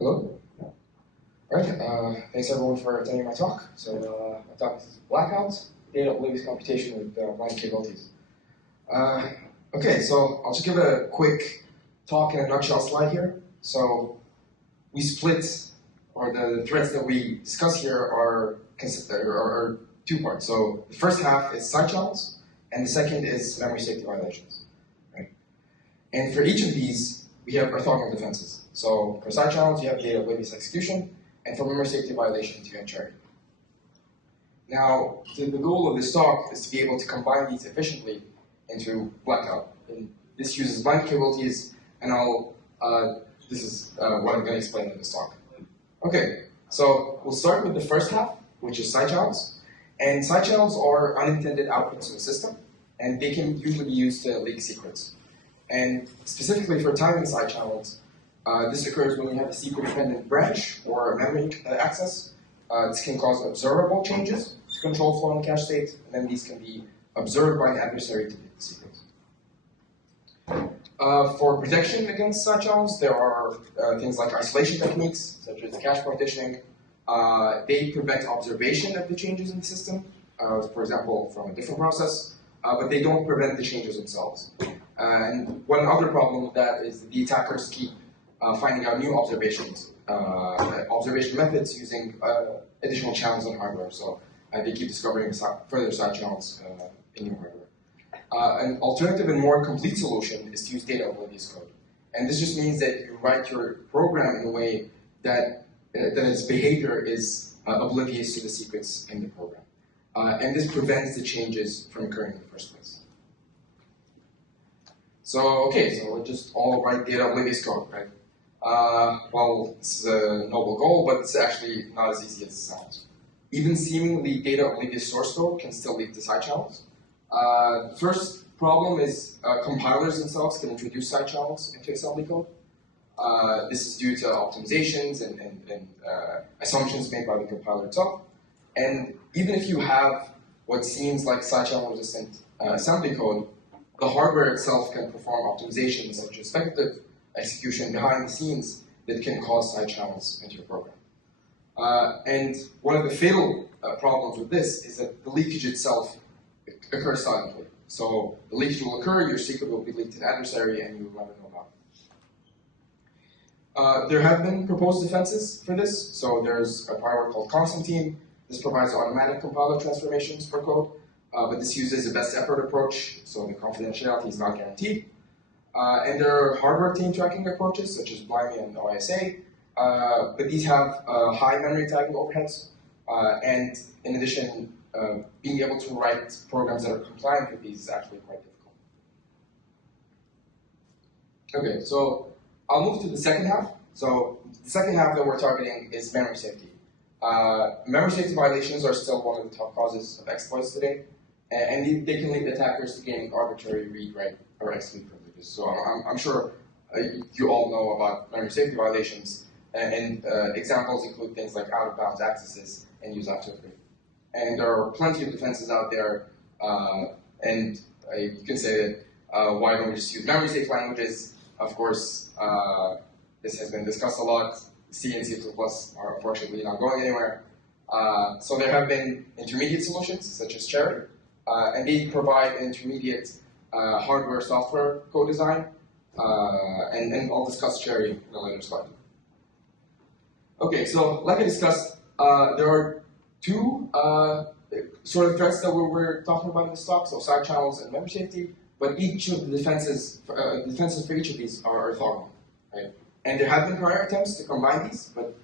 Hello? All right, thanks everyone for attending my talk. So my talk is BLACKOUT, Data-Oblivious Computation with blind capabilities. Okay, so I'll just give a quick talk in a nutshell slide here. So we split, or the threads that we discuss here are two parts. So the first half is side channels, and the second is memory safety violations. Right? And for each of these, we have orthogonal defenses. So for side channels, you have data-oblivious execution, and for memory safety violations, you have cherry. Now, the goal of this talk is to be able to combine these efficiently into BLACKOUT. And this uses blind capabilities, and this is what I'm going to explain in this talk. Okay, so we'll start with the first half, which is side channels. And side channels are unintended outputs in the system, and they can usually be used to leak secrets. And specifically for timing side channels, this occurs when you have a secret-dependent branch or a memory access. This can cause observable changes to control flow and cache state, and then these can be observed by an adversary to leak the secret. For protection against side channels, there are things like isolation techniques, such as cache partitioning. They prevent observation of the changes in the system, for example, from a different process, but they don't prevent the changes themselves. And one other problem with that is the attackers keep finding out new observation methods using additional channels in hardware. So they keep discovering further side channels in new hardware. An alternative and more complete solution is to use data-oblivious code. And this just means that you write your program in a way that its behavior is oblivious to the secrets in the program. And this prevents the changes from occurring in the first place. So, okay, so we'll just all write data-oblivious code, right? Well, it's a noble goal, but it's actually not as easy as it sounds. Even seemingly data-oblivious source code can still lead to side channels. The first problem is compilers themselves can introduce side channels into assembly code. This is due to optimizations and assumptions made by the compiler itself. And even if you have what seems like side channel resistant assembly code, the hardware itself can perform optimizations such as speculative execution behind the scenes that can cause side channels into your program. And one of the fatal problems with this is that the leakage itself occurs silently. So the leakage will occur, your secret will be leaked to an adversary, and you will never know about it. There have been proposed defenses for this. So there's a prior called Constantine. This provides automatic compiler transformations for code, but this uses a best effort approach, so the confidentiality is not guaranteed. And there are hardware team tracking approaches, such as BLIME and OISA, but these have high memory tagging overheads, and in addition, being able to write programs that are compliant with these is actually quite difficult. Okay, so I'll move to the second half. So the second half that we're targeting is memory safety. Memory safety violations are still one of the top causes of exploits today, and they can lead attackers to gain arbitrary read, write, or execute privileges. So I'm sure you all know about memory safety violations, and examples include things like out-of-bounds accesses and use after free. And there are plenty of defenses out there, and you can say that why don't we just use memory safe languages? Of course, this has been discussed a lot. C and C++ are unfortunately not going anywhere. So there have been intermediate solutions, such as Cherry, and they provide intermediate hardware-software co-design, and I'll discuss Cherry in a later slide. Okay, so like I discussed, there are two sort of threats that we're talking about in this talk, so side channels and memory safety, but each of the defenses for each of these are orthogonal, right? And there have been prior attempts to combine these, but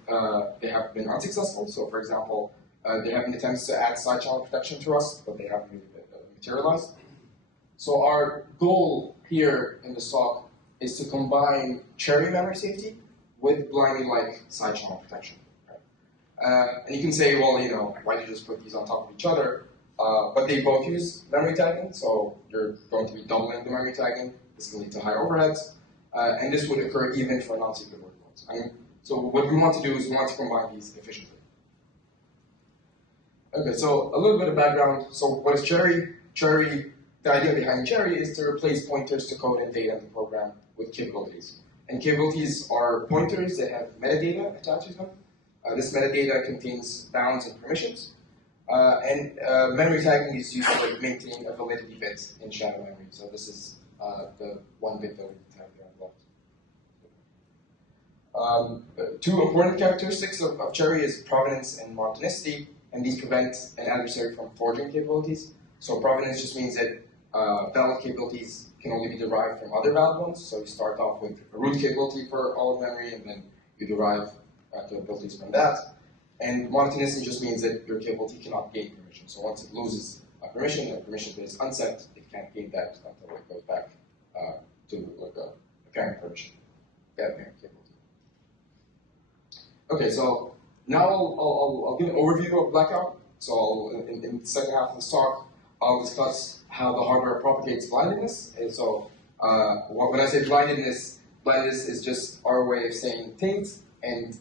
they have been unsuccessful. So for example, there have been attempts to add side channel protection to Rust, but they haven't really materialized. So our goal here in this talk is to combine cherry memory safety with BLIME-like side channel protection. And you can say, well, you know, why don't you just put these on top of each other? But they both use memory tagging, so you're going to be doubling the memory tagging. This can lead to higher overheads, and this would occur even for non-secret workloads. So what we want to do is we want to combine these efficiently. Okay, so a little bit of background. So what is Cherry? Cherry, the idea behind Cherry is to replace pointers to code and data in the program with capabilities. And capabilities are pointers that have metadata attached to them. This metadata contains bounds and permissions. Memory tagging is used to maintain a validity bit in shadow memory. So this is the one bit that we have here on the left. Two important characteristics of Cherry is provenance and monotonicity, and these prevent an adversary from forging capabilities. So provenance just means that valid capabilities can only be derived from other valid ones. So you start off with a root capability for all of memory, and then you derive capabilities from that. And monotonicity just means that your capability cannot gain permission. So once it loses a permission that is unset, it can't gain that until it goes back to like a parent permission, parent capability. Okay, so now I'll give an overview of Blackout. So in the second half of this talk, I'll discuss how the hardware propagates blindedness. And so when I say blindedness is just our way of saying taint, and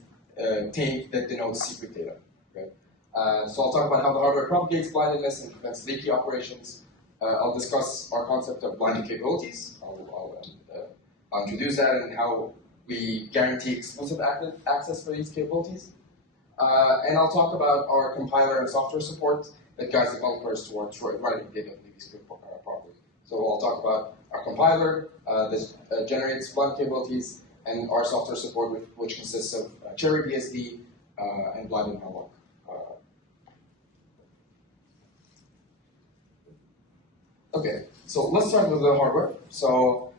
taint that denotes secret data. Okay? So I'll talk about how the hardware propagates blindedness and prevents leaky operations. I'll discuss our concept of blinded capabilities. I'll introduce that and how we guarantee exclusive access for these capabilities. And I'll talk about our compiler and software support that guides developers towards writing Data-Oblivious script properly. So I'll talk about our compiler that generates blind capabilities, and our software support, which consists of Cherry BSD and blinded malloc. Okay, so let's start with the hardware. So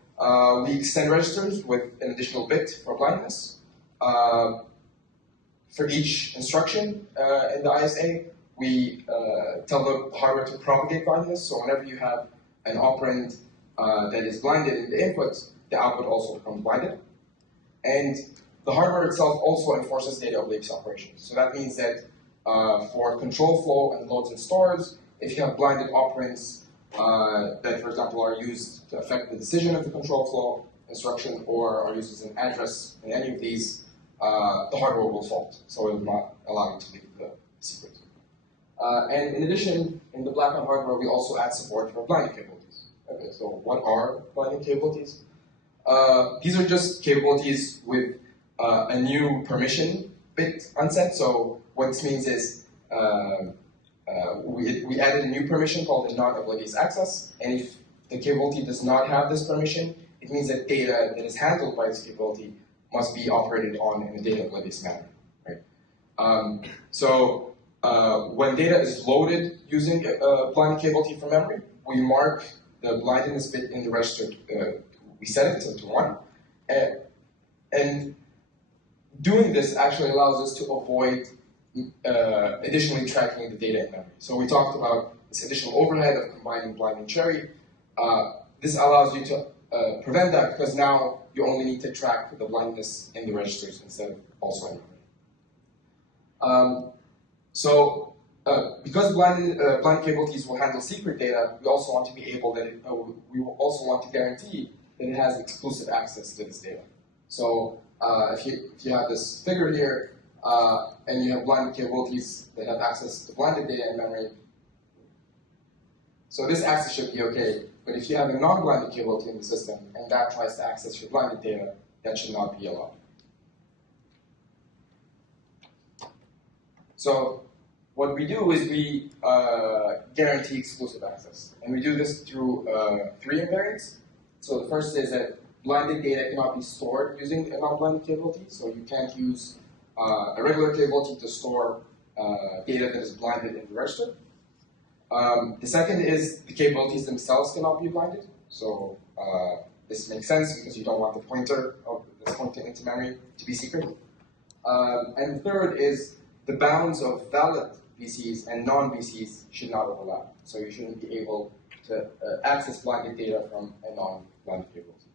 we extend registers with an additional bit for blindness. For each instruction in the ISA, we tell the hardware to propagate blindness. So whenever you have an operand that is blinded in the input, the output also becomes blinded. And the hardware itself also enforces data-oblivious operations. So that means that for control flow and loads and stores, if you have blinded operands that, for example, are used to affect the decision of the control flow instruction or are used as an address in any of these, the hardware will fault. So it will not allow you to leave the secret. And in addition, in the Blackout hardware, we also add support for blinded capabilities. Okay, so what are blinded capabilities? These are just capabilities with a new permission bit unset. So what this means is we added a new permission called a non-oblivious access, and if the capability does not have this permission, it means that data that is handled by this capability must be operated on in a data-oblivious manner. Right? When data is loaded using a blinded capability from memory, we mark the blindedness bit in the register. We set it to 1. And doing this actually allows us to avoid additionally tracking the data in memory. So we talked about this additional overhead of combining blind and cherry. This allows you to prevent that because now you only need to track the blindness in the registers instead of also in memory. Because blind capabilities will handle secret data, we also want to be able we will also want to guarantee that it has exclusive access to this data. So if you have this figure here, and you have blinded capabilities that have access to blinded data in memory, so this access should be okay. But if you have a non-blinded capability in the system, and that tries to access your blinded data, that should not be allowed. So what we do is we guarantee exclusive access. And we do this through 3 invariants. So the first is that blinded data cannot be stored using a non-blinded capability. So you can't use a regular capability to store data that is blinded in the register. The second is the capabilities themselves cannot be blinded. So this makes sense because you don't want the pointer of this pointing into memory to be secret. And the third is the bounds of valid VCs and non-VCs should not overlap. So you shouldn't be able to access blinded data from a non-blinded capability.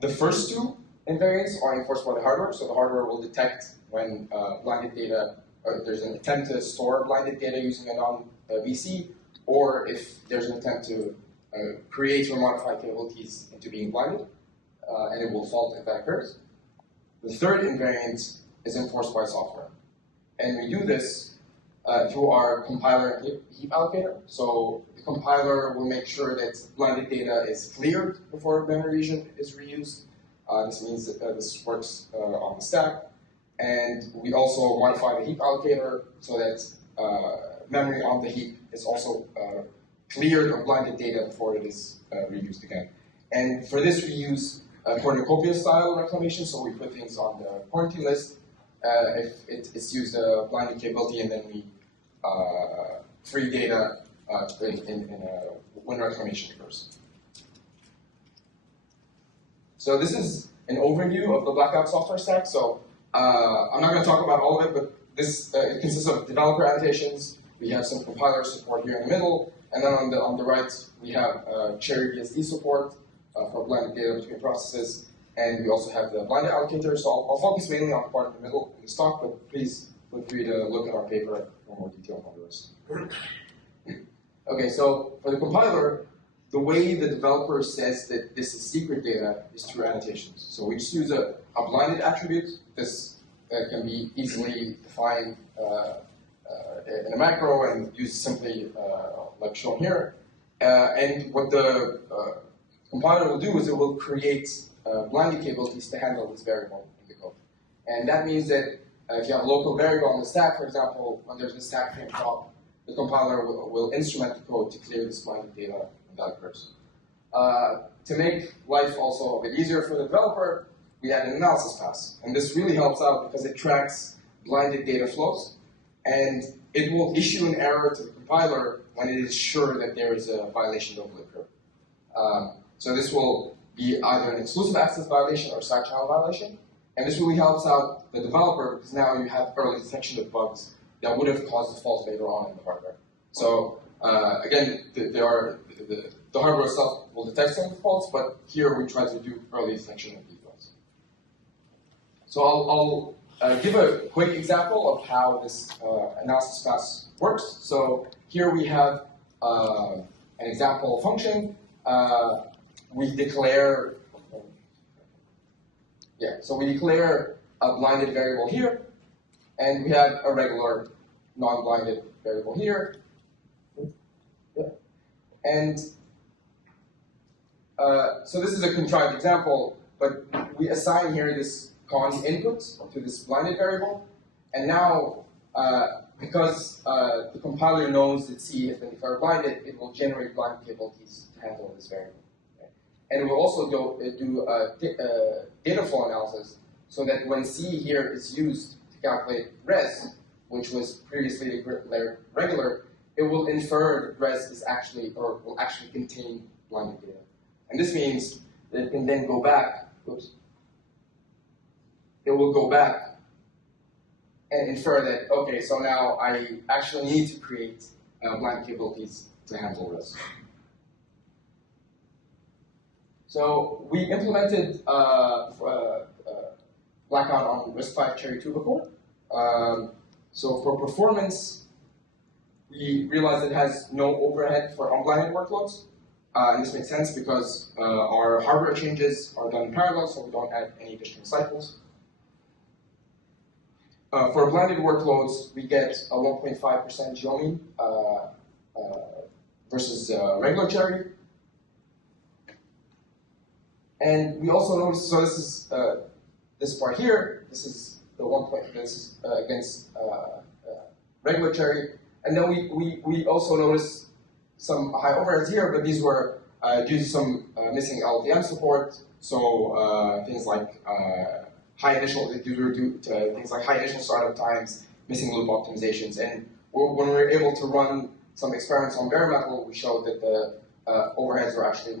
The first 2 invariants are enforced by the hardware. So the hardware will detect when blinded data, or there's an attempt to store blinded data using a non-VC, or if there's an attempt to create or modify capabilities into being blinded, and it will fault if that occurs. The third invariant is enforced by software. And we do this through our compiler and heap allocator. So the compiler will make sure that blinded data is cleared before memory region is reused. This means that this works on the stack. And we also modify the heap allocator so that memory on the heap is also cleared of blinded data before it is reused again. And for this, we use cornucopia style reclamation, so we put things on the quarantine list if it's used a blinded capability, and then we free data when reclamation occurs. So this is an overview of the BLACKOUT software stack. So I'm not going to talk about all of it, but this it consists of developer annotations. We have some compiler support here in the middle, and then on the right we have Cherry BSD support for blended data between processes, and we also have the blinded allocator. So I'll focus mainly on the part in the middle in this talk, but please feel free to look at our paper for more detail on the rest. Okay, so for the compiler, the way the developer says that this is secret data is through annotations. So we just use a blinded attribute. This can be easily defined in a macro and used simply like shown here. And what the compiler will do is it will create blinded capabilities to handle this variable in the code. And that means that if you have a local variable on the stack, for example, when there's a stack frame top, the compiler will instrument the code to clear this blinded data when that occurs. To make life also a bit easier for the developer, we add an analysis pass. And this really helps out because it tracks blinded data flows, and it will issue an error to the compiler when it is sure that there is a violation that will occur. So this will be either an exclusive access violation or side channel violation. And this really helps out the developer because now you have early detection of bugs that would have caused a fault later on in the hardware. So again, the hardware itself will detect some of the faults, but here we try to do early detection of these bugs. So I'll give a quick example of how this analysis pass works. So here we have an example function. We declare, so we declare a blinded variable here, and we have a regular non-blinded variable here. And so this is a contrived example, but we assign here this cons input to this blinded variable, and now because the compiler knows that C has been declared blinded, it will generate blinded capabilities to handle this variable. Okay? And it will also do data flow analysis so that when C here is used to calculate res, which was previously declared regular, it will infer that res is actually, or will actually contain blinded data. And this means that it can then go back, it will go back and infer that, okay, so now I actually need to create blinded capabilities to handle res. So we implemented BLACKOUT on RISC-V Cherry 2 before. So for performance, we realized it has no overhead for unblinded workloads. And this makes sense because our hardware changes are done in parallel, so we don't add any additional cycles. For blinded workloads, we get a 1.5% geomean versus regular Cherry. And we also notice, so this is this part here, this is the 1 point, this is against regular Cherry. And then we also notice some high overheads here, but these were due to some missing LTM support. So things like high initial startup times, missing loop optimizations, and when we were able to run some experiments on bare metal, we showed that the overheads were actually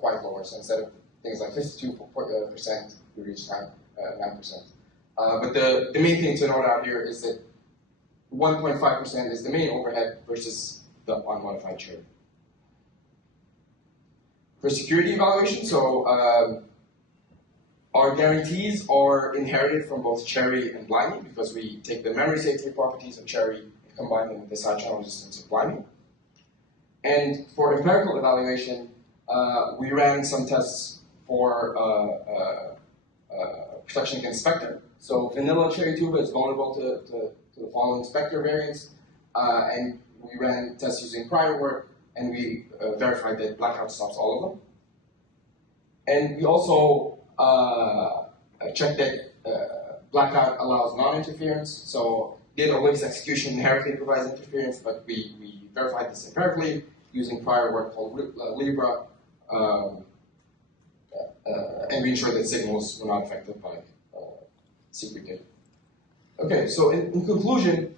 quite lower. So instead of things like 52%, we reached 9%. But the main thing to note out here is that 1.5% is the main overhead versus the unmodified Cherry. For security evaluation, so our guarantees are inherited from both Cherry and blinding because we take the memory safety properties of Cherry and combine them with the side channel resistance of blinding. And for empirical evaluation, we ran some tests for protection against Spectre. So vanilla Cherry tuba is vulnerable to the following Spectre variants. and we ran tests using prior work, and we verified that blackout stops all of them. And we also checked that blackout allows non-interference. So Data-Oblivious execution inherently provides interference, but we verified this empirically using prior work called Libra, and we ensured that signals were not affected by secret data. Okay, so in conclusion,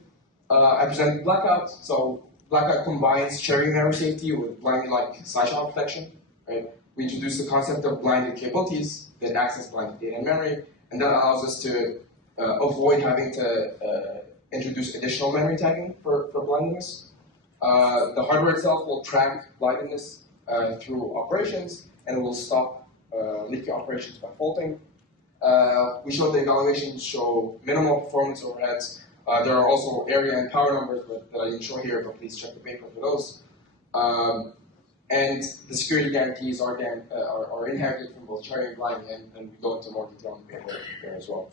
I presented blackout. So blackout combines sharing memory safety with blinded-like slideshot protection. Right? We introduced the concept of blinded capabilities that access blinded data and memory, and that allows us to avoid having to introduce additional memory tagging for blindness. The hardware itself will track blindness through operations, and it will stop leaky operations by faulting. We showed the evaluations show minimal performance overheads. There are also area and power numbers that I didn't show here, but please check the paper for those. And the security guarantees are inherited from both sharing and blinding, and we go into more detail in the paper there as well.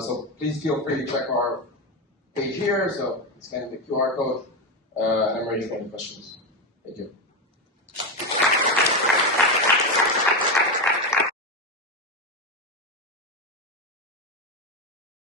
So please feel free to check our page here. So scan the QR code. I'm ready for any questions. Thank you.